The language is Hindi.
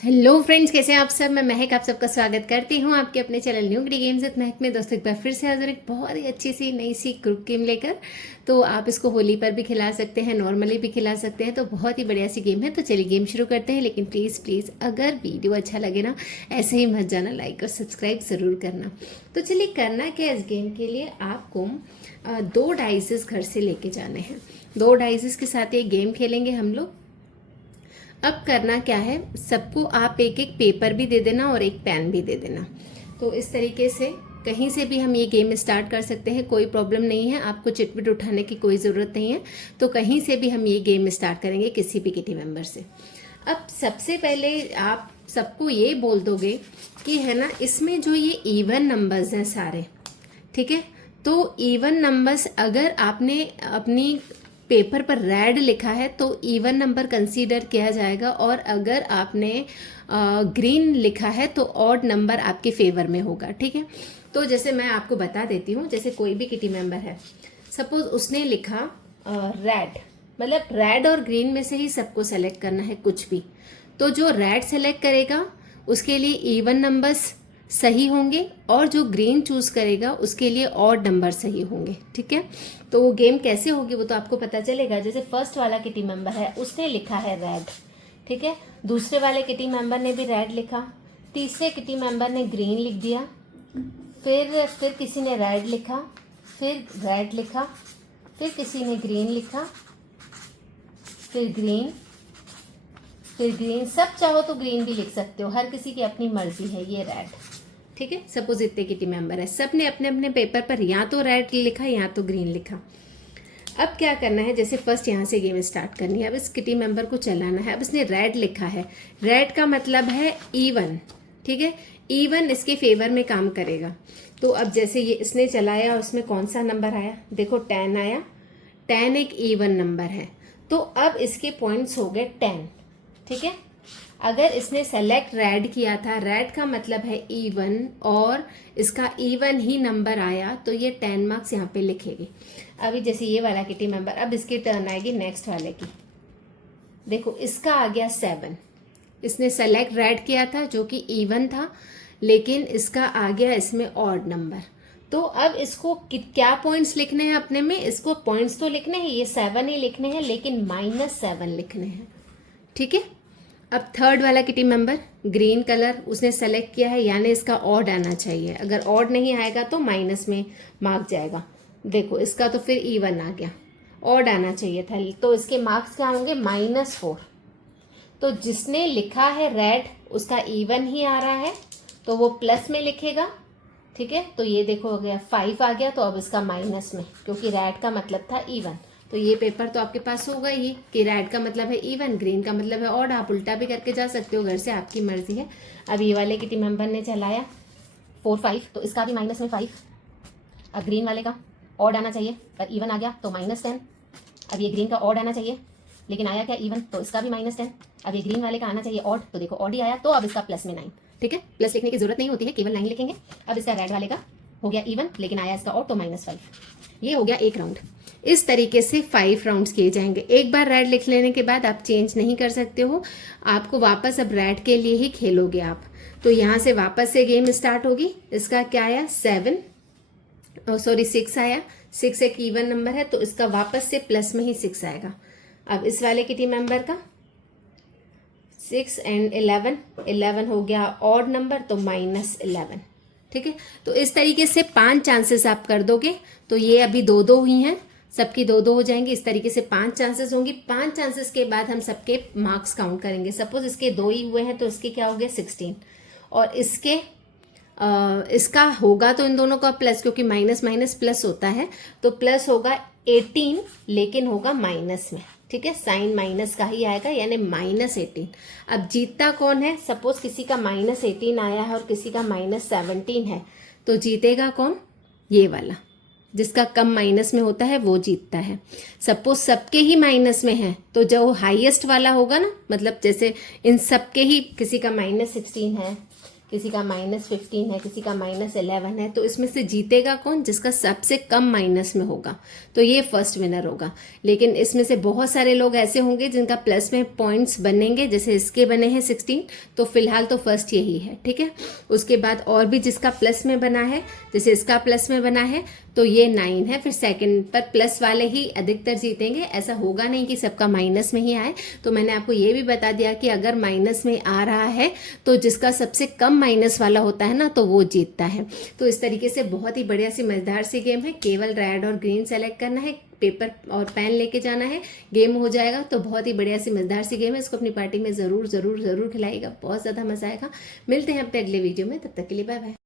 हेलो फ्रेंड्स, कैसे हैं आप सब। मैं महक आप सबका स्वागत करती हूँ आपके अपने चैनल न्यू ग्री गेम्स विद महक में। दोस्तों एक बार फिर से हाजिर एक बहुत ही अच्छी सी नई सी ग्रुप गेम लेकर। तो आप इसको होली पर भी खिला सकते हैं, नॉर्मली भी खिला सकते हैं। तो बहुत ही बढ़िया सी गेम है। तो चलिए गेम शुरू करते हैं। लेकिन प्लीज़ प्लीज़ अगर वीडियो अच्छा लगे ना, ऐसे ही मत जाना, लाइक और सब्सक्राइब ज़रूर करना। तो चलिए करना क्या इस गेम के लिए, आपको 2 डाइसेस घर से लेके जाने हैं। 2 डाइसेस के साथ ये गेम खेलेंगे हम लोग। अब करना क्या है, सबको आप एक एक पेपर भी दे देना और एक पेन भी दे देना। तो इस तरीके से कहीं से भी हम ये गेम स्टार्ट कर सकते हैं, कोई प्रॉब्लम नहीं है। आपको चिटविट उठाने की कोई ज़रूरत नहीं है। तो कहीं से भी हम ये गेम स्टार्ट करेंगे, किसी भी किटी मेंबर से। अब सबसे पहले आप सबको ये बोल दोगे कि है ना, इसमें जो ये इवन नंबर्स हैं सारे, ठीक है। तो इवन नंबर्स अगर आपने अपनी पेपर पर रेड लिखा है तो इवन नंबर कंसीडर किया जाएगा, और अगर आपने ग्रीन लिखा है तो ऑड नंबर आपके फेवर में होगा, ठीक है। तो जैसे मैं आपको बता देती हूँ, जैसे कोई भी किटी मेंबर है, सपोज उसने लिखा रेड, मतलब रेड और ग्रीन में से ही सबको सेलेक्ट करना है कुछ भी। तो जो रेड सेलेक्ट करेगा उसके लिए इवन नंबर्स सही होंगे, और जो ग्रीन चूज करेगा उसके लिए ऑड नंबर सही होंगे, ठीक है। तो वो गेम कैसे होगी वो तो आपको पता चलेगा। जैसे फर्स्ट वाला किटी मेंबर है, उसने लिखा है रेड, ठीक है। दूसरे वाले किटी मेंबर ने भी रेड लिखा, तीसरे किटी मेंबर ने ग्रीन लिख दिया, फिर किसी ने रेड लिखा, फिर रेड लिखा, फिर किसी ने ग्रीन लिखा, फिर ग्रीन, फिर ग्रीन। सब चाहो तो ग्रीन भी लिख सकते हो, हर किसी की अपनी मर्जी है। ये रेड, ठीक है। सपोज इतने किटी मेंबर है, सब ने अपने अपने पेपर पर या तो रेड लिखा या तो ग्रीन लिखा। अब क्या करना है, जैसे फर्स्ट यहाँ से गेम स्टार्ट करनी है। अब इस किटी मेंबर को चलाना है। अब इसने रेड लिखा है, रेड का मतलब है इवन, ठीक है। इवन इसके फेवर में काम करेगा। तो अब जैसे ये इसने चलाया, उसमें कौन सा नंबर आया, देखो 10 आया। 10 एक इवन नंबर है, तो अब इसके पॉइंट्स हो गए 10, ठीक है। अगर इसने सेलेक्ट रेड किया था, रेड का मतलब है इवन, और इसका इवन ही नंबर आया, तो ये 10 मार्क्स यहाँ पे लिखेगी। अभी जैसे ये वाला किटी मेंबर, अब इसकी टर्न आएगी नेक्स्ट वाले की। देखो इसका आ गया 7, इसने सेलेक्ट रेड किया था जो कि इवन था, लेकिन इसका आ गया इसमें ऑड नंबर। तो अब इसको क्या पॉइंट्स लिखने हैं अपने में, इसको पॉइंट्स तो लिखने हैं, ये 7 ही लिखने हैं, लेकिन -7 लिखने हैं, ठीक है। अब थर्ड वाला किटी मेंबर ग्रीन कलर उसने सेलेक्ट किया है, यानी इसका ऑड आना चाहिए। अगर ऑड नहीं आएगा तो माइनस में मार्क जाएगा। देखो इसका तो फिर इवन आ गया, ऑड आना चाहिए था, तो इसके मार्क्स क्या होंगे, -4। तो जिसने लिखा है रेड उसका इवन ही आ रहा है, तो वो प्लस में लिखेगा, ठीक है। तो ये देखो हो गया 5 आ गया, तो अब इसका माइनस में, क्योंकि रेड का मतलब था इवन। तो ये पेपर तो आपके पास होगा ही कि रेड का मतलब है इवन, ग्रीन का मतलब है ऑड। आप उल्टा भी करके जा सकते हो घर से, आपकी मर्जी है। अब ये वाले किटी मेंबर ने चलाया 4 5, तो इसका भी माइनस में 5। अब ग्रीन वाले का ऑड आना चाहिए, पर इवन आ गया तो -10। अब ये ग्रीन का ऑड आना चाहिए, लेकिन आया क्या इवन, तो इसका भी -10। अब ये ग्रीन वाले का आना चाहिए ऑड, तो देखो ऑड ही आया, तो अब इसका प्लस में 9, ठीक है। प्लस लिखने की जरूरत नहीं होती है, केवल 9 लिखेंगे। अब इसका रेड वाले का हो गया इवन, लेकिन आया इसका ऑड, तो -5। ये हो गया एक राउंड। इस तरीके से 5 राउंड्स किए जाएंगे। एक बार रेड लिख लेने के बाद आप चेंज नहीं कर सकते हो, आपको वापस अब रेड के लिए ही खेलोगे आप। तो यहाँ से वापस से गेम स्टार्ट होगी। इसका क्या आया 7, सॉरी 6 आया। 6 एक इवन नंबर है, तो इसका वापस से प्लस में ही 6 आएगा। अब इस वाले किटी मेंबर का 6 एंड 11, 11 हो गया ऑड नंबर, तो -11, ठीक है। तो इस तरीके से 5 चांसेस आप कर दोगे। तो ये अभी 2-2 हुई हैं, सबकी 2-2 हो जाएंगी। इस तरीके से 5 चांसेस होंगी। 5 चांसेस के बाद हम सबके मार्क्स काउंट करेंगे। सपोज इसके 2 ही हुए हैं, तो इसके क्या हो गया 16, और इसका होगा तो इन दोनों का प्लस, क्योंकि माइनस माइनस प्लस होता है, तो प्लस होगा 18, लेकिन होगा माइनस में, ठीक है। साइन माइनस का ही आएगा, यानी -18। अब जीतता कौन है, सपोज किसी का -18 आया है और किसी का -17 है, तो जीतेगा कौन, ये वाला। जिसका कम माइनस में होता है वो जीतता है। सपोज सबके ही माइनस में है, तो जो हाईएस्ट वाला होगा ना, मतलब जैसे इन सबके ही किसी का -16 है, किसी का -15 है, किसी का -11 है, तो इसमें से जीतेगा कौन? जिसका सबसे कम माइनस में होगा, तो ये फर्स्ट विनर होगा। लेकिन इसमें से बहुत सारे लोग ऐसे होंगे जिनका प्लस में पॉइंट्स बनेंगे, जैसे इसके बने हैं 16, तो फिलहाल तो फर्स्ट यही है, ठीक है। उसके बाद और भी जिसका प्लस में बना है, जैसे इसका प्लस में बना है तो ये 9 है, फिर सेकंड पर प्लस वाले ही अधिकतर जीतेंगे। ऐसा होगा नहीं कि सबका माइनस में ही आए। तो मैंने आपको ये भी बता दिया कि अगर माइनस में आ रहा है तो जिसका सबसे कम माइनस वाला होता है ना, तो वो जीतता है। तो इस तरीके से बहुत ही बढ़िया सी मजेदार सी गेम है। केवल रेड और ग्रीन सेलेक्ट करना है, पेपर और पेन लेके जाना है, गेम हो जाएगा। तो बहुत ही बढ़िया सी मजेदार सी गेम है। इसको अपनी पार्टी में जरूर जरूर जरूर खिलाइएगा, बहुत ज्यादा मजा आएगा। मिलते हैं अपने अगले वीडियो में, तब तक के लिए बाय बाय।